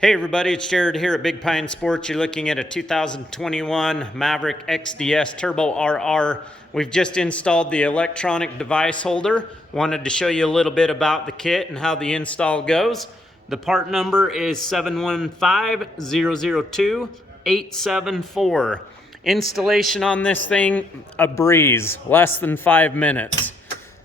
Hey everybody, it's Jared here at Big Pine Sports. You're looking at a 2021 Maverick XDS Turbo RR. We've just installed the electronic device holder. Wanted to show you a little bit about the kit and how the install goes. The part number is 715-002-874. Installation on this thing, a breeze, less than 5 minutes.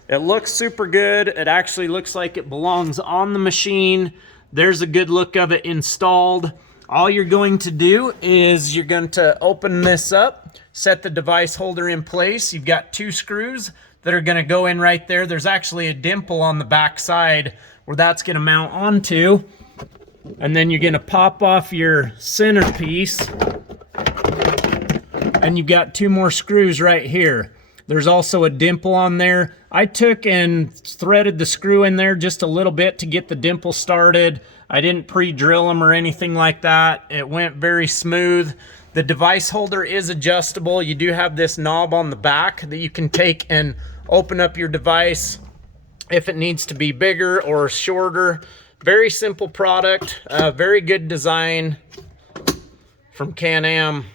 It looks super good. It actually looks like it belongs on the machine. There's a good look of it installed. All you're going to do is you're going to open this up, set the device holder in place. You've got 2 screws that are going to go in right there. There's actually a dimple on the back side where that's going to mount onto. And then you're going to pop off your centerpiece. And you've got 2 more screws right here. There's also a dimple on there. I took and threaded the screw in there just a little bit to get the dimple started. I didn't pre-drill them or anything like that. It went very smooth. The device holder is adjustable. You do have this knob on the back that you can take and open up your device if it needs to be bigger or shorter. Very simple product, very good design from Can-Am.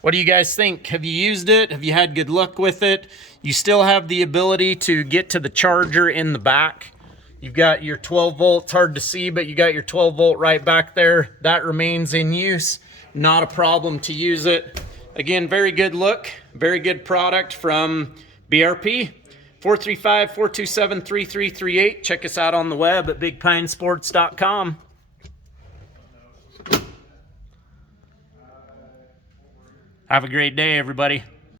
What do you guys think? Have you used it? Have you had good luck with it? You still have the ability to get to the charger in the back. You've got your 12 volts, hard to see, but you got your 12 volt right back there. That remains in use. Not a problem to use it. Again, very good look, very good product from BRP. 435-427-3338. Check us out on the web at bigpinesports.com. Have a great day, everybody.